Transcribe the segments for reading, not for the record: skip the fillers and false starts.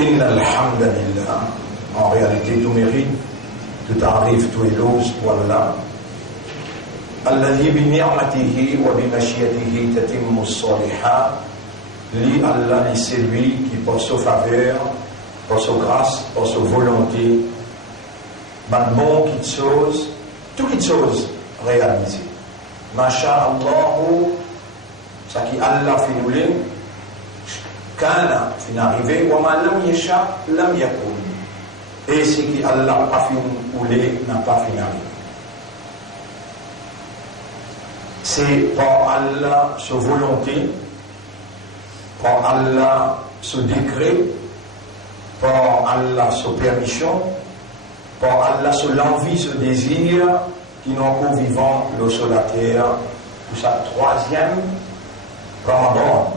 Inna alhamdulillah, en réalité tout mérite, tout arrive, tout éloge pour Allah. Alladhi bi ni'matihi wa bi mashiatihi tatimmu as-salihat. Li Allah, c'est lui qui par sa faveur, par sa grâce, par sa volonté, ban bon qui chose, toutes choses réalisées. Masha Allahu, ça qui Allah fait nous les, kana fin arrivé, wa ma lam yasha lam yakun. Et ce qui Allah a fait nous les n'a pas fin arrivé. C'est par Allah sa volonté, par Allah ce décret, par Allah ce permission, par Allah ce l'envie, ce désir qui nous encore vivant le sur la terre pour sa troisième Ramadan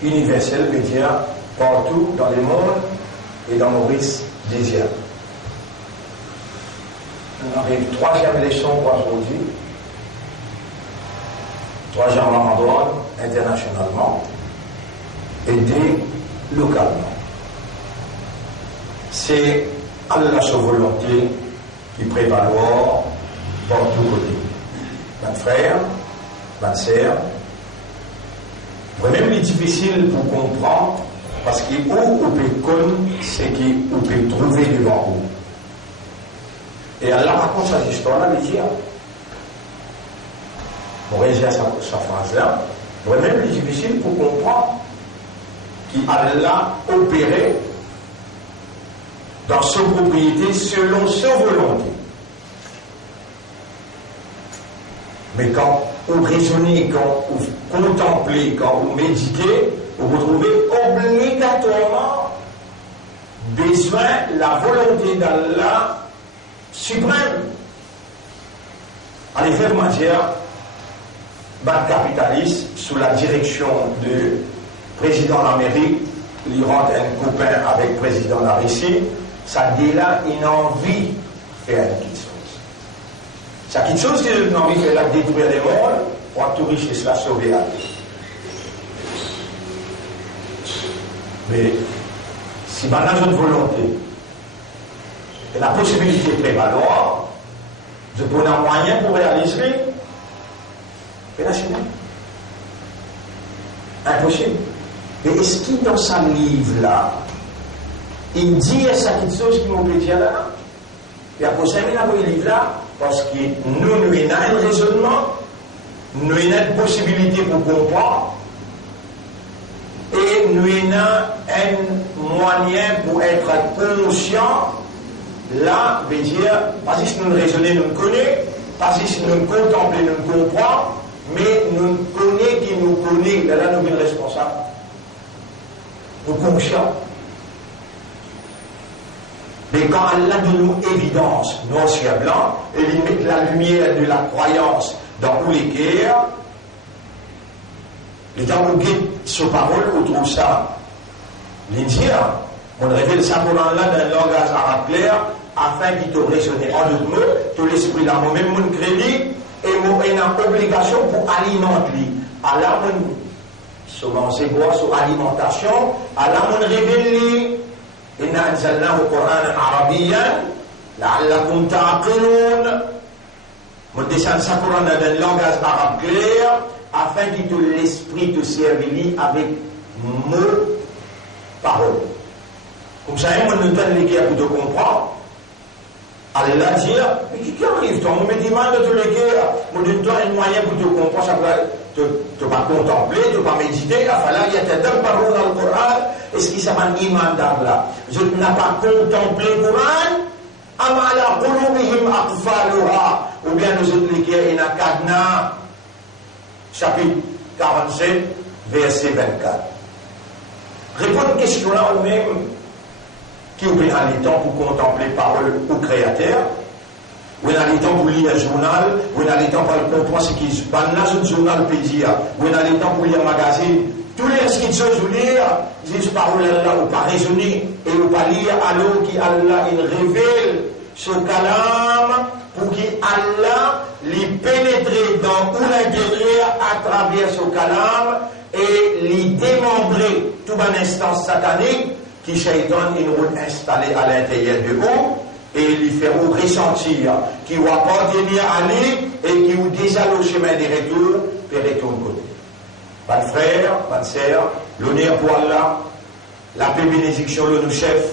universel, veut dire partout dans le monde et dans nos risques désirs. On arrive troisième leçon pour aujourd'hui, troisième Ramadan internationalement. Aider localement. C'est Allah sa volonté qui prévaloir par tous côtés. Mes frères, mes sœurs, vraiment c'est difficile pour comprendre parce que où on peut connaître ce qu'on peut trouver devant vous. Et Allah raconte cette histoire-là, il dit, on réagit à sa phrase-là, vraiment c'est difficile pour comprendre qui Allah opéré dans sa propriété selon sa volonté. Mais quand vous raisonnez, quand vous contemplez, quand vous méditez, vous retrouvez obligatoirement besoin de la volonté d'Allah suprême. En effet, matière, capitaliste sous la direction de président d'Amérique, il rentre un copain avec le président de la Russie, ça dit là une envie de faire une petite chose. Ça petite chose, c'est une envie de faire détruire les mondes pour tout richesse la sauver à vie. Mais si maintenant j'ai une volonté et la possibilité de prévaloir, je peux avoir un moyen pour réaliser, et là c'est impossible. Mais est-ce qu'il dans ce livre-là, il dit ça quelque chose qui m'oblige là? Et après ça, il a pris le livre-là, parce que nous avons un raisonnement, nous avons une possibilité pour comprendre, et nous avons un moyen pour être conscient, là, veut dire, pas si nous raisonnons, nous connaissons, pas si nous contemplons, nous comprenons, mais nous connaissons qui nous connaît, là, nous sommes responsables. Nous conscients. Mais quand Allah donne nous évidence, noir sur blanc, et il met la lumière de la croyance dans tous les guerres, et dans le guide, ce parole, on trouve ça. L'Indien, on révèle ça pour là dans un langage arabe clair, afin qu'il te raisonne en d'autres mots, tout l'esprit là, moi-même, mon crédit, et moi, il y a une obligation pour alimenter. Allah, souvent c'est quoi, sur alimentation, Allah m'a révélé, inna anzalnahu Qur'anan arabiyyan, la'allakum ta'qilun. Mon descend ça Qur'an dans un langage arabe clair, afin que l'esprit te servile avec mots, paroles. Comme ça, on nous donne les guerres pour te comprendre. Allah dit, mais qui arrive, toi, on me demande de tous les guerres, on donne toi un moyen pour te comprendre, ça peut te pas contempler, te pas méditer, il y a des paroles dans le Coran, est-ce qu'il s'appelle iman d'Allah? Je n'ai pas contemplé le Coran, amala qulubihim aqfaluha, ou bien nous autres les guerres, il y a Kadna, chapitre 47, verset 24. Réponds à une question là, ou même, qui oublie le temps pour contempler parole au Créateur, ou il a le temps pour lire un journal, ou il a le temps pour comprendre ce qui se passe dans un journal peut dire, ou il a le temps pour lire un magazine. Tous les ce qui se lire, ces paroles-là, ou pas raisonner, et ou pas lire, alors qu'Allah il révèle ce kalam, pour qu'Allah les pénétrer dans ou l'intérieur à travers ce kalam, et les démembrer tout un instance satanique, qui Shaitan il nous installé à l'intérieur de vous et lui fait vous ressentir qui va appartenir à lui et qui vous déjà le chemin de retour pour retourner côté. Bonne frère, bonne sœur, l'honneur pour Allah, la paix bénédiction le nous chef.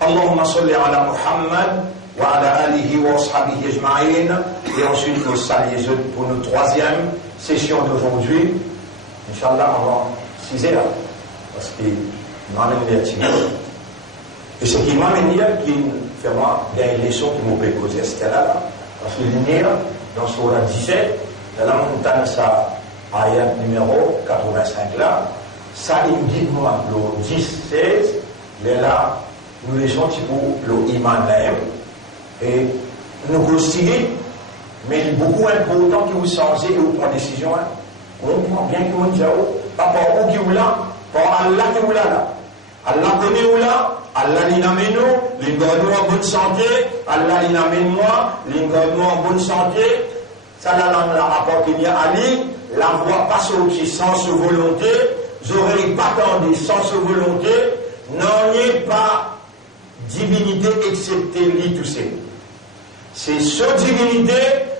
Allahumma salli ala Muhammad wa ala alihi wa ashabihi ajma'in. Et ensuite nous saluons pour notre troisième session d'aujourd'hui. Inch'Allah avant 6 heures. Parce qu'il m'amène des activités. Et ce qui m'amène dire qu'il fait moi des leçons qui m'ont fait causer c'était là. Parce qu'il est dans Surah 17, dans la montagne ça. Ayat numéro 85 là, ça indique moi le 10, 16, mais là, nous les gens pour le iman là, et nous considérons, mais il est beaucoup important que vous changez et vous prenez décision. On comprend bien que vous dites, pas par où qui vous là, par Allah qui vous là. Allah connaît où là, Allah l'inamène nous, l'ingornou en bonne santé, Allah l'inamène moi, l'ingornou en bonne santé, ça là, la appartient à lui. La voix passe au pied sans volonté, j'aurais pas tendu sans volonté, n'en est pas divinité excepté lui tout seul. C'est cette divinité,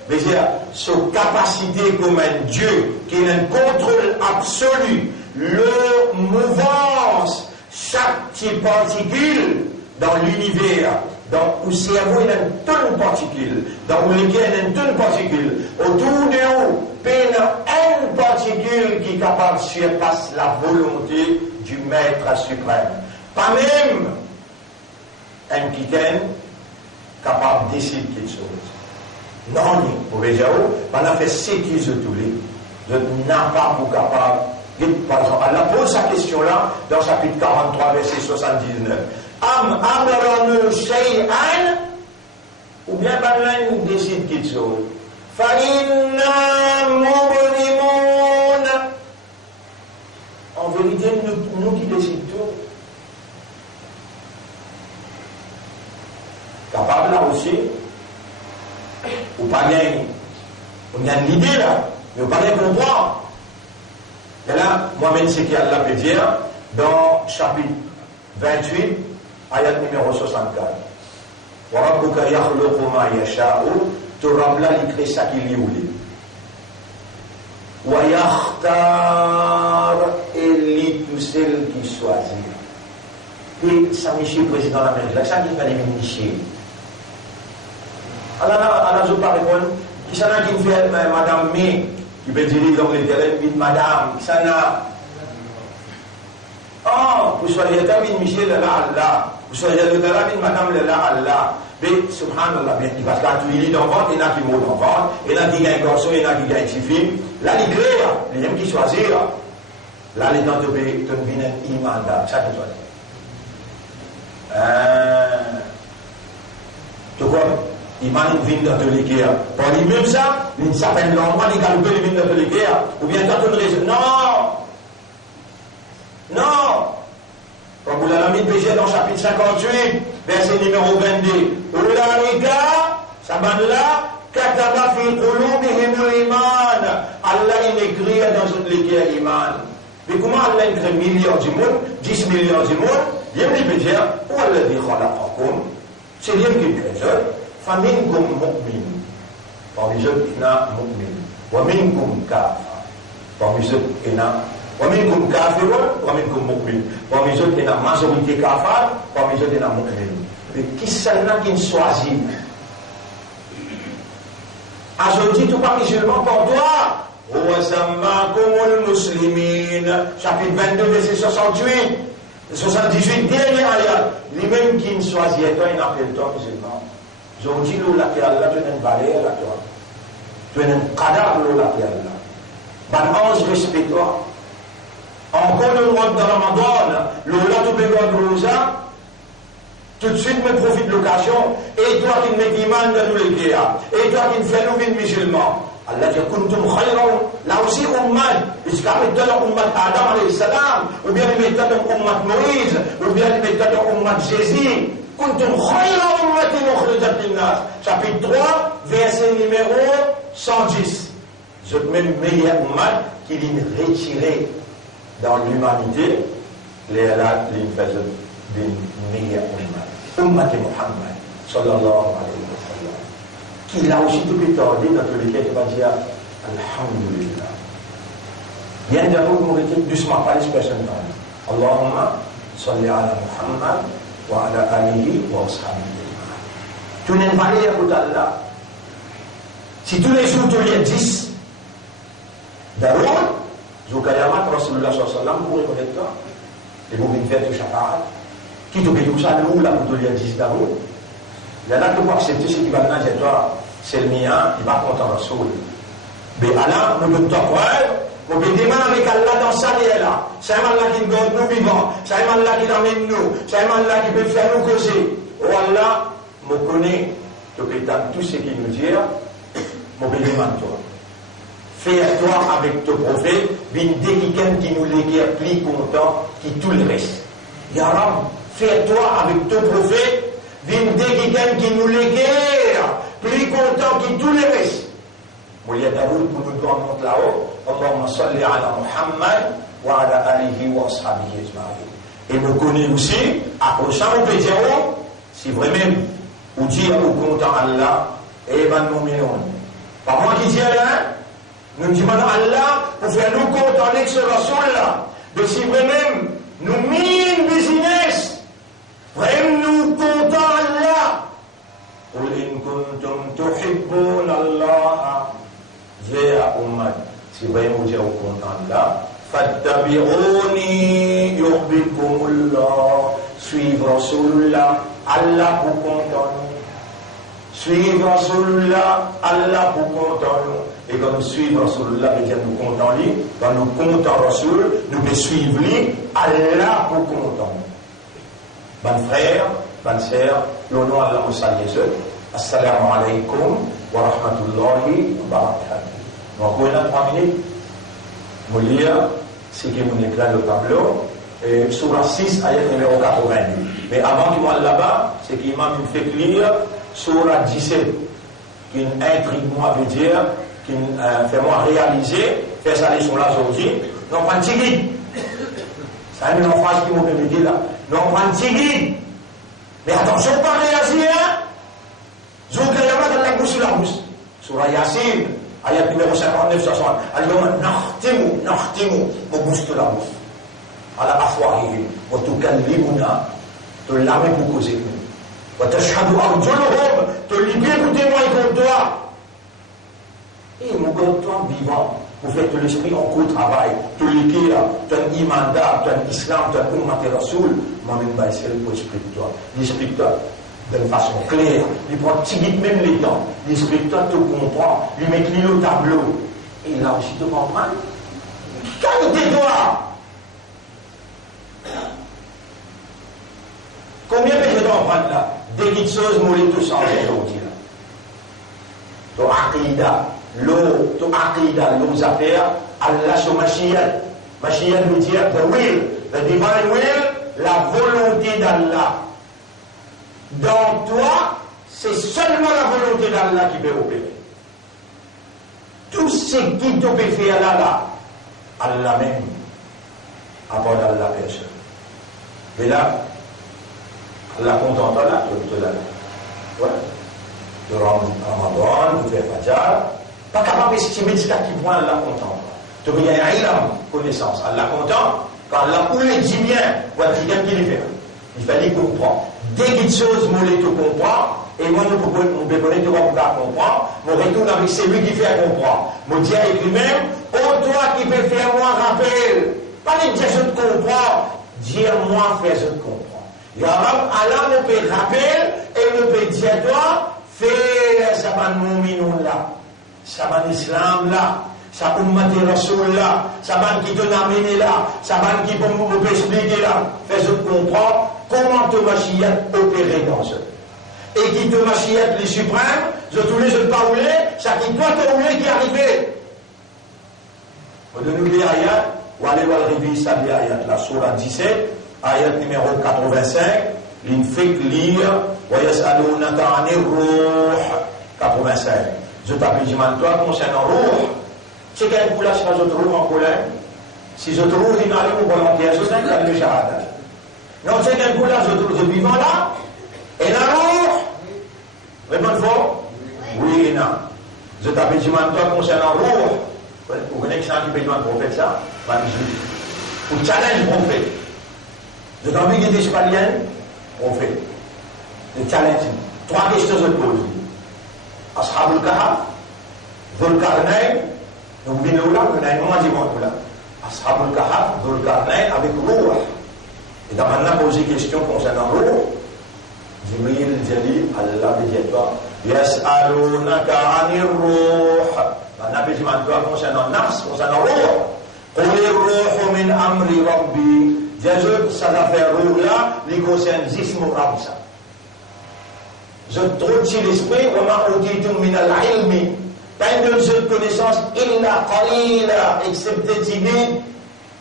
mais c'est cette capacité comme un Dieu qui a un contrôle absolu, leur mouvance, chaque petite particule dans l'univers. Donc, au cerveau, il y a une tonne de particules. Dans lequel il y a une tonne de particules. Autour de nous, il y a une particule qui est capable de surpasser la volonté du Maître suprême. Pas même un petit capable de décider quelque chose. Non, vous voyez, on a fait ce qu'ils ont tous les. Je n'ai pas pour capable. Par exemple, elle pose sa question-là dans le chapitre 43, verset 79. Am amranu shay'an ou bien ben nous décide quelque chose. Fa inna mubrimun. En vérité, nous qui décidons tout. Capable là aussi, ou pas bien, on a une idée là, mais on pas bien comprendre. Et là, moi-même, c'est qu'il y a la pédière dans chapitre 28. Ayat numéro 64. Wa rabbuka yakhluqu ma yasha'u, tu rabla l'écrit ça qu'il y voulait. Wa yakhtar, et lit tout seul qui choisit. Et ça, monsieur le président de l'Amérique, là, ça qui fait les ministres. Alors, je ne peux pas répondre. Qui s'en a qui fait madame May, qui peut dire dans les terrains, madame, qui s'en a. Oh, vous soyez terminé, Michel, là, Allah. Vous soyez le terminé, madame, là, Allah. Mais, subhanallah, bien, parce qu'il y a tout, il est dans ventre, il y en a qui montent dans ventre, il y en a qui gagnent un garçon, il y en a qui gagnent une fille. Là, il crée, il y a qui choisir. Là, les gens te viennent iman, ça qui choisit. Tu vois, iman, il vient dans tout l'Ikea. Pour lui-même, ça, il s'appelle l'endroit, il galopé, il vient dans tout l'Ikea. Ou bien, dans toute raison. Non! Non! Comme vous l'avez mis péché dans le chapitre 58, verset numéro 22. Oulaïka, ça va là, kataba fi qulubihim iman. Allah il écrit dans toute l'équipe iman. Mais comment Allah écrit milliards du monde, 10 milliards du monde, il y a des péchés, où Allah dit khalaqakum, c'est lui qui crée. Faminkum mu'min. Parmi eux, il y a mu'min. Wa minkum kafir. Parmi eux, il y a ومنكم كافر ومنكم مؤمن parmi eux il y a la majorité kafir parmi eux il y a la mu'min mais qui celle-là qui choisit aujourd'hui tout pas musulman pour toi wa sammakumul muslimin chapitre 22 verset 68 78 dernier ayat lui-même qui choisit toi il appelle toi musulman aujourd'hui nous la que Allah te donne valeur à toi tu es un qadar nous la que Allah ban ange respecte toi. Encore le mois de Ramadan, le là tu peux de rosa, tout de suite me profite de l'occasion, et toi qui me iman dans tous les cas, et toi qui me fais nous musulman. Allah dit kuntum khayran, là aussi ummat, puisqu'à mettre dans ummat Adam alayhi salam, ou bien mettre dans ummat Moïse, ou bien mettre dans ummat Jésus, kuntum khayran ummatin ukhrijat lin-nas. Chapitre 3, verset numéro 110. Je même meilleur ummat qui vient retirer dans l'humanité, les là, bin meilleur Ummat Muhammad sallallahu alayhi wa sallam, qui là aussi tout est tordé dans tous les cas, tu vas dire Alhamdulillah. Bien d'abord, vous m'avez dit doucement, pas les personnes. Allahumma salli ala Muhammad wa ala alihi wa ashabihi. Tu n'es pas allé à côté d'Allah. Si tous les jours tu les 10, d'abord, Zoukayamat, Rasulullah sallallahu alayhi wa sallam, pour reconnaître toi, et vous venez faire du shafaat, qui te paye tout ça, nous, là, pour te les 10 d'abord. Il y en a qui vont accepter ce qui va venir chez toi, c'est le mien, il va contre Rasul. Mais Allah, nous devons t'envoyer. On peut demander avec Allah dans sa vie là. C'est un Allah qui garde nous vivants. C'est un Allah qui amène nous. C'est un Allah qui peut faire nous causer. Oh Allah, je connais, tu peux entendre tout ce qu'il nous dit. Je peux demander toi. Fais-toi avec ton prophète, une quelqu'un qui nous lègue plus content que tout le reste. Ya Rab, fais-toi avec ton prophète, une quelqu'un qui nous lègue plus content que tout le reste. Moulia Daoud pour nous monter là-haut. Allahumma salli ala Muhammad wa ala alihi wa ashabihi ajma'in. Et nous connaissons aussi, après ça, on peut dire, si vraiment, ou dire au content Allah, et ben nous menons. Par moi qui dis rien, nous demandons Allah pour faire nous content avec ce Rasul-là. Mais si vraiment, nous mine business, vraiment nous content Allah. قل إن كنتم تحبون الله يا أمة si vraiment vous êtes au content là, fattabi'uni yuhibbukumullah, suivre Rasulullah, Allah pour content nous. Suivre Rasulullah, Allah pour content nous. Et quand nous suivons Rasulullah, nous content lui, quand nous comptons Rasul, nous pouvons suivre lui, Allah pour content nous. Bonne frère, bonne sœur, l'honneur à Allah vous salue seul. Assalamu alaikum wa rahmatullahi wa barakatuh. Donc, on a 3 minutes. Je vais lire ce qui est mon écran le tableau. Surah 6, ayat numéro 88. Mais avant qu'il m'aille là-bas, c'est qu'il m'a fait lire Surah 17, qui intrigue moi, veut dire, qui fait moi réaliser, faire sa leçon là aujourd'hui. Non, pas de tigui. C'est une phrase qui m'a dit là. Non, pas de tigui. Mais attention, pas réagir, hein. Zoukayamat, elle la bouche sur la bouche. Surah Yasin. Ayat numéro 59-60. Al-yawma nakhtimu, on bouge de la bouche. Ala afwahihim, wa tukallimuna, te l'âme pour causer nous. Wa tashhadu arjuluhum, te libérer pour témoigner contre toi. Et mon toi vivant, vous faites l'esprit en cours travail, te l'écrire, ton imanda, ton islam, ton ummat et rasoul, moi-même, c'est le esprit de toi. L'esprit de toi. De façon claire, il prend même les temps, l'inspecteur te comprend, lui met le tableau, et il a aussi te comprendre. Qualité-toi! Combien de gens comprendre là? Des petites choses, nous les tous changer aujourd'hui là. Ton aqidah, l'eau affaires, Allah sur Mashiach. Mashiach veut dire the will, the divine will, la volonté d'Allah. Dans toi, c'est seulement la volonté d'Allah qui peut opérer. Tout ce qui te peut faire là, Allah même, apporte à la personne. Mais là, Allah contente là, tu l'as. Ouais. De Ramadan, vous faites Fajr, pas capable d'estimer jusqu'à qui point Allah contente. Tu veux y avoir une connaissance. Allah content, quand Allah ou le dit bien, voilà qui vient qui le fait. Il fallait comprendre. Dès qu'il chose, moi, je comprends, et moi, je peux connaître comment on comprendre, je retourne avec celui qui fait comprendre. Je dis avec lui-même, oh, toi qui peux faire moi rappel, pas de dire je te comprends, dire moi faire je te comprends. Il y a Allah me peut rappeler, et me peut dire toi, fais ça va nous là, ça va l'islam là, ça va nous Rasoul là, ça va qui te l'amène là, ça va qui peut nous expliquer là, fais je te comprends. Comment te Mashiach opérer dans eux? Et qui te Mashiach les suprêmes, je te les pas roulé, ça qui toi te roulé qui est arrivé. On donne les ayats, ou allez voir le réveil, ça les ayats, la Surah 17, ayat numéro 85, l'infik lire, wa yas'alunaka 'anir ruh, 85. Je t'appelle, toi concernant ruh, c'est qu'un coup là, si je trouve en colère, si je trouve une allée au volontaire, je sais qu'il y a le shahada. Non, c'est qu'un coup là, je vivant là, et la roue, vraiment fort? Oui, non. Je t'appelle du toi concernant roue. Vous connaissez que c'est un qui paye le prophète, ça? Pour challenge le prophète. Je t'en veux qu'il est pas prophète. Le challenge. 3 questions je pose. Ashabul Kahf, Dhul Qarnayn, nous venons là, nous avons moins de là. Ashabul Kahf, Dhul Qarnayn avec Ruh. Et dans maintenant posé question concernant Ruh, Jibril dit Allah dit à toi, Yas'alunaka 'anir ruh. Maintenant dit à toi concernant Nafs, concernant Ruh. Qul ar-ruhu min amri rabbi. Jésus, ça va faire Ruh là, il concerne Jism Rabb ça. Je trouve si l'esprit, وَمَا أُوتِيتُم مِّنَ الْعِلْمِ. Pas une seule connaissance, إِلَّا قَلِيلًا, excepté timide,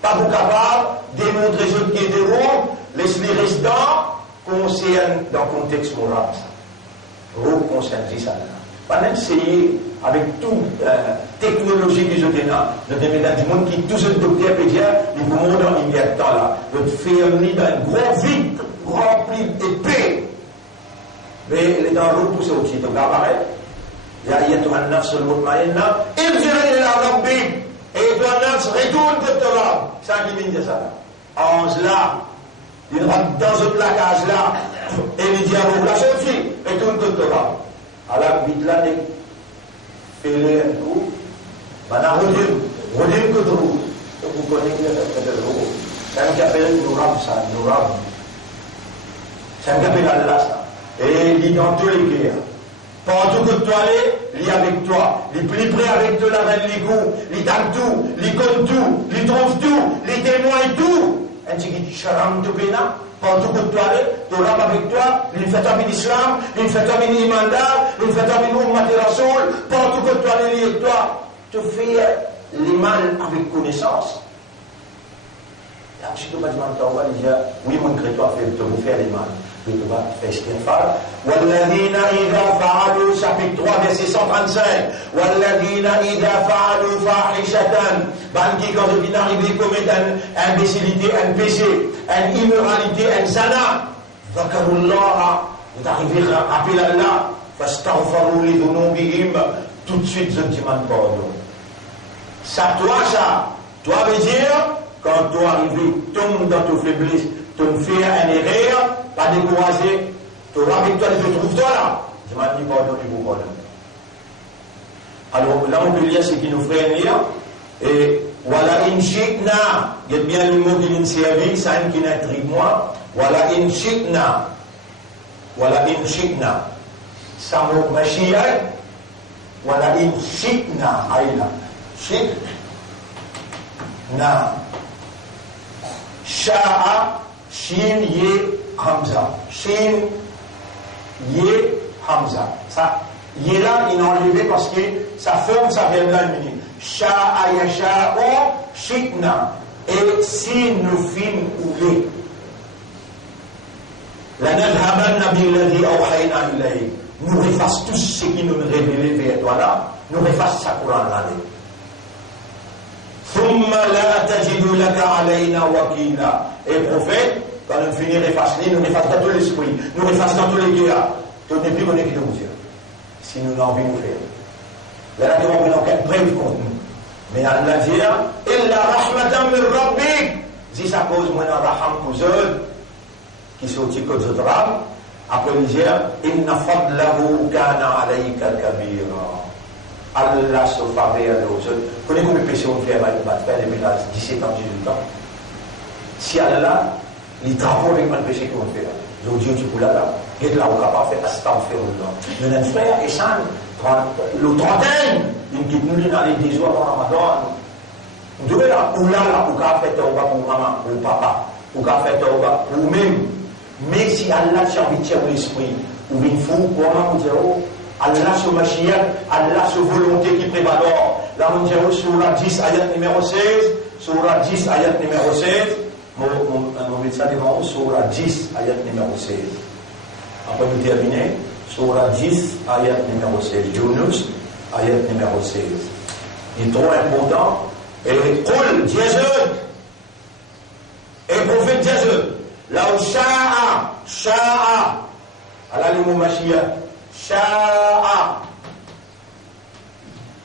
pas vous capable de démontrer ce qui est de roux, laisse-les restants, concerne dans le contexte moral. Roux concerne ça. Pas même essayer, avec toute technologie que je donne, de mettre du monde qui, tout ce docteur peut dire, il vous montre en temps là, de faire dans un gros vide, rempli d'épée. Mais les dans l'eau poussent au-dessus de l'appareil. Ya ayyatuha an-nafs al-mutma'inna, irji'i ila rabbik. Et toi, nafs, retourne de Torah. Ça qui vient de ça. Ange là, il rentre dans ce placage là, et il dit à vous, la jeune fille, retourne de Torah. Alors, vite là, fais-le un coup. Maintenant, redire que de vous. Vous connaissez le roux. C'est un qui appelle Nourab, ça, Nourab. C'est un qui appelle Allah, ça. Et il dit dans tous les guerres, partout que tu allais, il est avec toi. Il est plus près avec toi avec les goûts, il donne tout, il compte tout, il trouve tout, il témoigne tout. Et tu dis, charam de pena, partout que tu allais, tu auras avec toi, il fait un l'islam, il fait un imandar, il fait un ummat et rasoul, partout que tu allais, il est avec toi. Tu fais les mal avec connaissance. Et ensuite, tu vas dire, oui, mon chrétien fait de vous faire les mal. Et tu vas faire istighfar. وَالَّذِينَ إِذَا فَعَلُوا, chapitre 3, verset 135. وَالَّذِينَ إِذَا فَعَلُوا فَاحِشَةً, qui quand ils viennent arriver commettent une imbécilité, un péché, une immoralité, un zana, ذَكَرُوا اللَّهَ, vous arrivez à appeler Allah, فَاسْتَغْفَرُوا لِذُنُوبِهِمْ, tout de suite je ne demande pardon. Ça, toi veut dire, quand toi arrives, tombe dans tes faiblesses, tu me fais un erreur, pas découragé, tu auras avec toi, tu trouves toi là. Je m'en dis pardon, tu vous pardonne. Alors là, on peut lire ce qui nous ferait lire. Et voilà, in shitna, il y a bien le mot qui nous servi, ça qui n'intrigue moi. Voilà, in shitna. Voilà, in shitna. Ça mot machia. Voilà, in shitna. Aïla. Shitna. Sha'a. Shin, Ye, Hamza. Shin, Ye, Hamza. Ça, Ye là, il est enlevé parce que sa forme, ça vient là, il dit Sha'a, Yasha'o, Shitna. Et si nous fin oulé. La nadhabanna billadhi awhayna ilayhi. Nous refasse tout ce qui nous révèle vers toi là. Nous refasse sa Coran là. ثم لا تجد لك علينا وكيلا. Et prophète, quand nous finissons de effacer, nous effaçons dans tout l'esprit, nous effaçons dans tous les guerres. Tu n'es plus connu qui nous dire. Si nous l'avons envie de nous faire. Là, nous avons aucune preuve contre nous. Mais Allah dit, Illa rahmatan min rabbik. Si ça cause moins un raham pour eux, qui sont au-dessus de notre âme, après il dit, Inna fadlahu kana alayka kabira. Allah se faveur aux autres. Vous connaissez combien de péchés on fait depuis 17 ans, 18 ans? Si Allah, les travaux avec le péché qu'on fait, le Dieu du coup là, il est là où on n'a pas fait astaghfirullah. Mais notre frère, Essan, le trentaine, il dit nous dans les 10 jours avant Ramadan. Vous devez là, ou là, où on a fait tauba pour maman, pour papa, où on a fait tauba pour nous-mêmes. Mais si Allah tient envie de tirer l'esprit, ou une fou, comment vous dire, Allah sur Mashiach, Allah sur volonté qui prévalore. Là, on dit surah 10, ayat numéro 16, surah 10, ayat numéro 16, mon médecin devant surah 10, ayat numéro 16. Après, nous terminer, surah 10, ayat numéro 16. Yunus, ayat numéro 16. Il est trop important. Et Qul, Jésus, et prophète Jésus, là لو شاء على الممشية شاء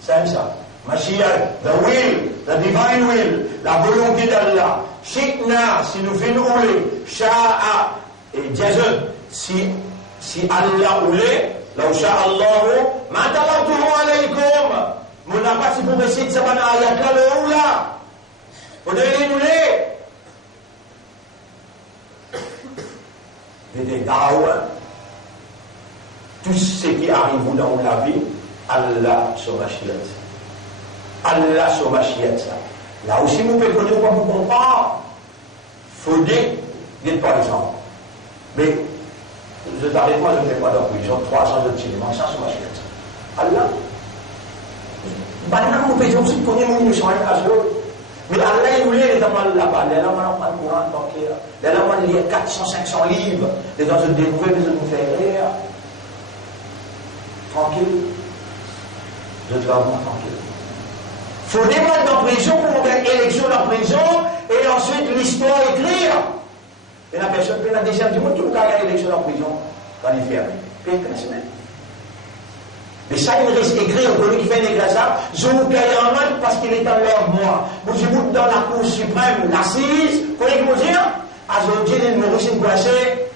c'est ça Mashiach, the will, the divine will, la volonté d'Allah. Shikna, si nous faisons ouler, sha'a, et Jason, si Allah oulé, là où sha'a Allahu, ma talatuhu alaykum. Mon n'a pas si vous récitez ça, bana ayat là, le oula. Vous devez l'ouler. Des dawa, tout ce qui arrive dans la vie, Allah sur Mashiach. Allah sur Mashiach. Là aussi, vous pouvez connaître quoi vous comprendre. Il faut dire, dites par exemple. Mais, je t'arrête moi, je ne fais pas d'emprise. J'ai 300 de cinéma, ça sur Mashiach. Allah. Maintenant, vous pouvez aussi connaître mon mission à mais Allah, il voulait les amants là-bas. Les amants ont pas le Coran bancaire. Les amants, il y a 400-500 livres. Les gens se découvrir, les gens nous faire rire. Tranquille. Je te l'avoue, tranquille. Il faut les mettre en prison pour faire élection en prison et ensuite l'histoire écrire. Et la personne peut la deuxième du monde qui va faire élection en prison dans les fermes. Puis il y a semaine. Mais ça, il reste écrit au collègue qui fait une église ça. Je vous paye en main parce qu'il est en leur moi. Vous êtes dans la Cour suprême, l'assise. Vous voyez comment dire? Aujourd'hui, il nous reste placé,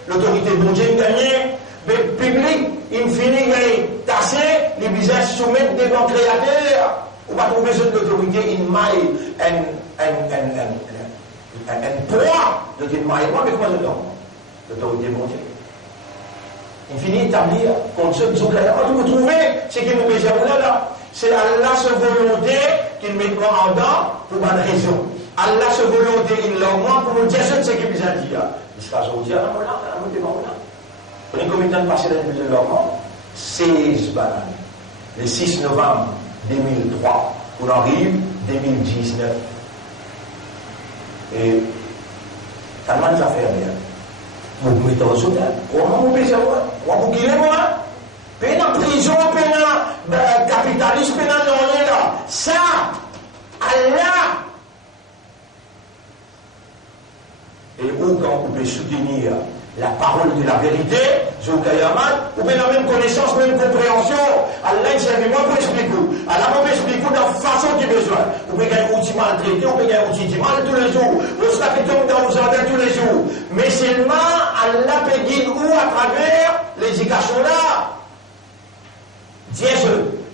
l'autorité de Dieu gagnée. Mais le public, il finit de tasser, les visages soumettent devant le créateur. On va trouver cette autorité in maille, un poids de dire maille, moi, mais quoi je donne? L'autorité de Dieu. Il finit d'établir contre ceux qui sont créateurs. Vous trouvez ce qui nous met là. C'est Allah sa volonté qu'il met en dedans pour une raison. Allah sa volonté, il l'a moins pour nous dire ce qui nous a dit. Il sera aujourd'hui à la moula, à la moula, à la moula. Vous avez combien de temps passé dans le musée de l'Ormont? 16 bananes. Le 6 novembre 2003, on arrive 2019. Et tellement de affaires bien. Vous mettez en zone, comment vous payez ça? Vous guillez moi? Payez en prison, payez en capitalisme, payez en non là. Ça, Allah. Et où quand vous pouvez soutenir la parole de la vérité, Zoukayaman, ou bien la même connaissance, même compréhension. Allah, il s'est moi pour expliquer. Allah, pour expliquer dans la façon qu'il a besoin. Vous pouvez gagner un outil maltraité, vous pouvez gagner un outil mal tous les jours. Vous savez dans vos jardins tous les jours. Mais seulement, Allah peut guider où à travers l'éducation là. Dieu,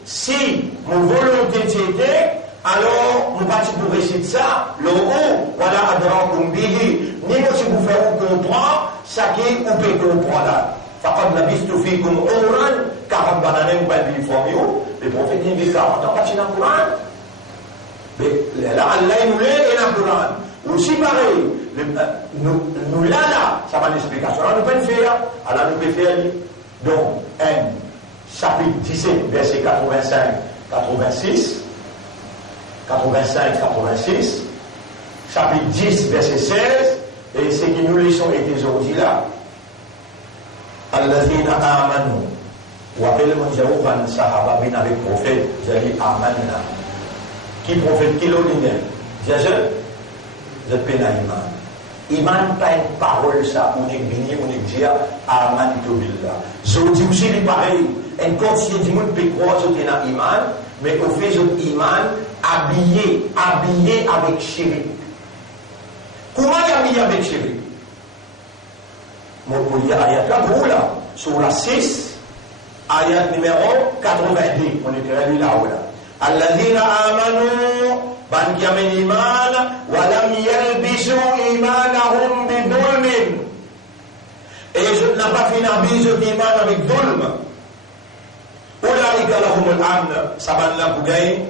si mon volonté était, alors, nous partons pour réciter ça, le haut, voilà, adrakum bihi, ni moi si vous faites comprendre, ça qui vous peut comprendre. Faqad labistu fikum umran, 40 bananes, pas de formio, les prophètes disent 40 ans, pas dans le Coran. Mais là, Allah nous l'est et dans le Coran. Aussi pareil, nous là, ça va l'explication. Alors, nous pouvons faire, alors nous pouvons faire, donc, chapitre 17, verset 85, 86, 85-86, chapitre 10, verset 16, et ce qui nous laissons est aujourd'hui là. Allazina amanu. Ou appelez-moi Jaouhan Sahaba bin avec prophète, vous allez amanna. Qui prophète, qui l'ordinaire? Vous êtes pénal iman. Iman, pas une parole ça, on est béni, on est dit aman to billah. Je dis aussi les pareil, un quantité du monde peut croire que c'est un iman, mais au fait, c'est iman habillé avec chéri. Comment habillé avec chéri? Moi, pour dire ayat là, pour là, sur la 6, ayat numéro 82, on est réduit là-haut là. Alladhina amanu, ban qui amène iman, wa lam yalbisu imanahum bidulmin. Et je n'ai pas fini à biser l'iman avec dulm. Oulaïka lahumul amn, ça va là pour gagner.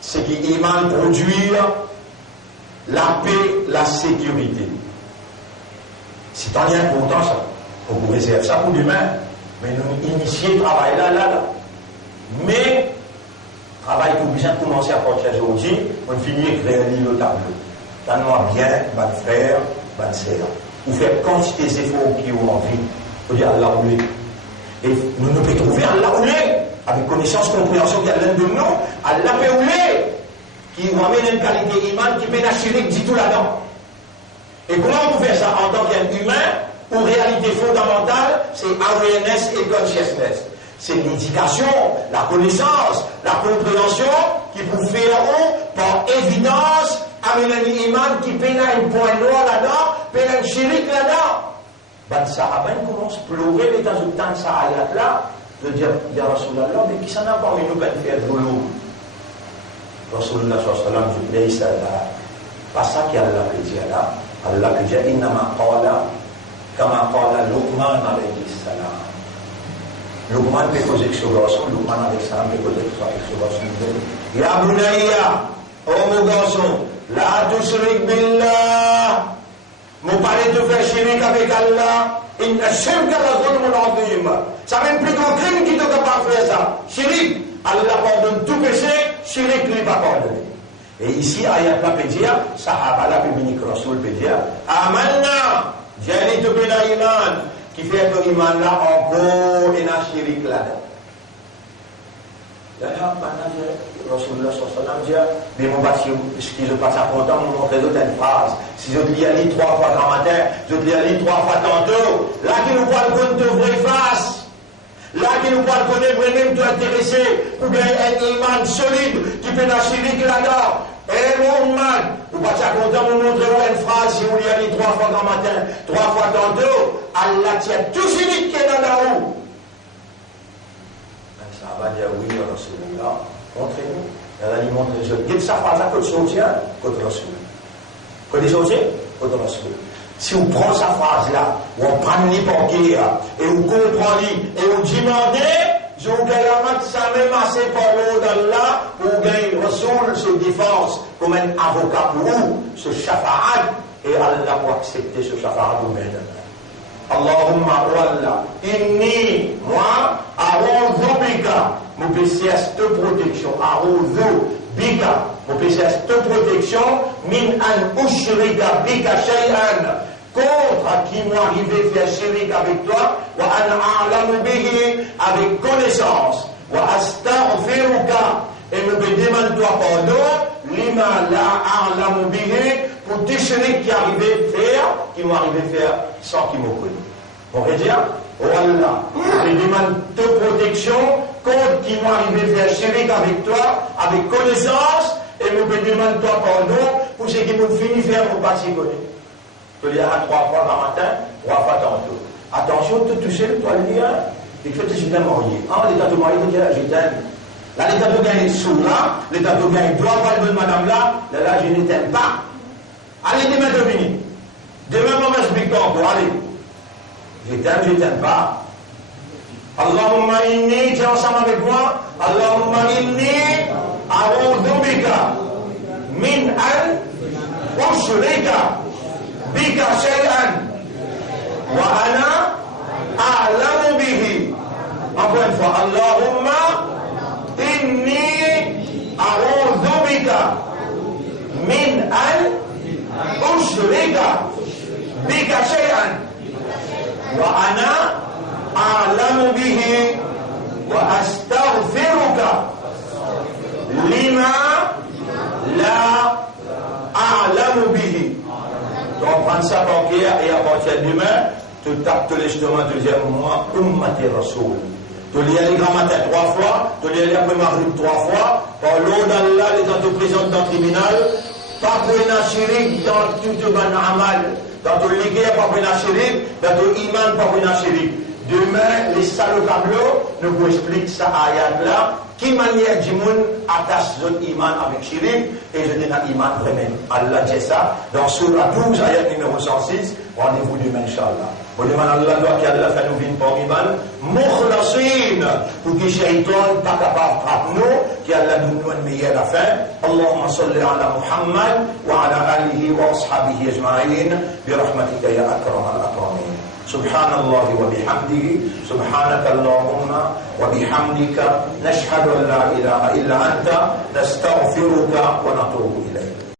C'est qui iman produire la paix, la sécurité. C'est en lien important ça. Vous pouvez faire ça pour demain. Mais nous initier le travail là. Mais, travail que vous avez commencé à porter aujourd'hui, on finit de créer le tableau. Donne-moi bien, ma frère, ma sœur. Vous faites quantité d'efforts qui ont envie. Vous dire Allah oulé. Et nous ne pouvons trouver Allah oulé. Avec connaissance, compréhension qu'il y a l'un de nous, Allah peut ouler, qui ramène une qualité iman qui peut l'assurer, dit tout là-dedans. Et comment vous faites ça en tant qu'être humain, ou réalité fondamentale, c'est awareness et consciousness. C'est l'éducation, la connaissance, la compréhension qui vous feront par évidence amener un iman qui peine un point noir là-dedans, peine un chirik là-dedans. Ben Sahaba commence à pleurer les temps de ça ayat-là, de dire, Ya Rasulallah, mais qui s'en a parmi nous peine faire de l'eau? Rasulullah sallallahu alayhi wa sallam, c'est pas ça qu'Allah peut dire là. Allah peut dire, innama qala, kama qala Luqman alayhi salam. Luqman peut poser sur le Rasul, Luqman alayhi salam peut poser sur le Rasul. Ya bunayya, oh mon garçon, la tushrik billah. Mon parler de faire chirik avec Allah, inna shirka la zulmun azim. Ça même plus grand crime qui te capable de faire ça. Chirik, Allah pardonne tout péché, chirik lui pas pardonner. Et ici, ayat la peut dire, sahaba la peut venir que Rasul peut dire, amanna, jali te bena iman, qui fait que iman là encore et na chirik là. D'ailleurs, Rasulullah sallallahu alayhi wa sallam dit, mais mon bâti, ce qui se passe à content, mon montrer d'autres une phrase. Si je te lis à l'île 3 fois grand matin, je te lis à l'île 3 fois tantôt, là qui nous parle de te vraie face, là qui nous parle qu'on est vraiment tout intéressé pour gagner un iman solide qui peut n'acheter là-dedans. Et mon man, vous pas content, vous montrez une phrase, si vous lis à l'île 3 fois grand matin, 3 fois tantôt, Allah tient tout celui qui est dans la roue. Ça va dire oui, Rasulullah, montrez-nous. Elle a dit montrez-nous. Dites sa phrase à côté de soutien, côté de Rasul. Côté de soutien, côté de Rasul. Si vous prenez sa phrase-là, ou on prend l'hypocrite, et vous comprenez, et vous demandez, je vous gagne ça même assez par l'eau d'Allah, pour gagner Rasul se défense comme un avocat pour vous, ce shafa'at, et Allah pour accepter ce shafa'at pour vous. Allahumma walla, inni, moi, a'udhu bika, mon PCS de protection, a'udhu bika, mon PCS de protection, min an ushrika bika shay'an, contre qui m'arrive faire shirik avec toi, wa an a'lamu bihi, avec connaissance, wa astaghfiruka, et me demande toi pardon, lima la a'lamu bihi, pour tout shirik qui arrivait faire, qui m'arrive faire sans qu'il me connaisse. On va dire, oh Allah, je demande de protection contre qui m'arrive faire shirik avec toi, avec connaissance, et me demande toi pardon pour ce qui me finit faire mon parti connaître. Tu le diras 3 fois par matin, 3 fois tantôt. Attention, te toucher le toit le lien, et que tu es bien marié. Ah, l'état de marié, tu dis, je t'aime. Là, l'état de gagner sous là, l'état de gagner doit pas le madame là, là, je ne t'aime pas. Allez, demain, Dominique. Demain, maman, je m'explique encore, allez. Je t'aime pas. Allahumma inni, tiens ensemble avec moi. Allahumma inni, a'udhu bika, min an, ushrika, bika shay'an, wa ana, a'lamu bihi. Encore une fois, Allahumma inni, a'udhu bika, min an, ushrika, bika shay'an. وأنا أعلم به وأستغفرك لما لا أعلم به. Donc prends ça par cœur et à partir de demain, tu tapes tous les justement, tu dis moi, ummati rasoul. Tu lis les grands matins 3 fois, tu lis les après maghrib 3 fois, par l'eau d'Allah, les gens te présentent dans le tribunal, pas pour une chirik dans tout le ban amal. Dans ton ligueur, pas pour une chirik, dans ton iman, pas pour une chirik. Demain, les salauds tableaux nous vous expliquent ça ayat-là, qui manière du monde attache son iman avec chirik, et je dis un iman vraiment. Allah dit ça, dans Surah 12, ayat numéro 106, rendez-vous demain, Inch'Allah. On demande à Allah qu'Allah fait nous vivre par iman, mukhlasin, pour que shaitan pas capable de frapper nous, qu'Allah nous donne meilleur à fin. Allahumma salli ala Muhammad, wa ala alihi wa ashabihi ajma'in, bi rahmatika ya akram al-akramin. سبحان الله وبحمده سبحانك اللهم وبحمدك نشهد أن لا إله إلا أنت نستغفرك ونتوب إليك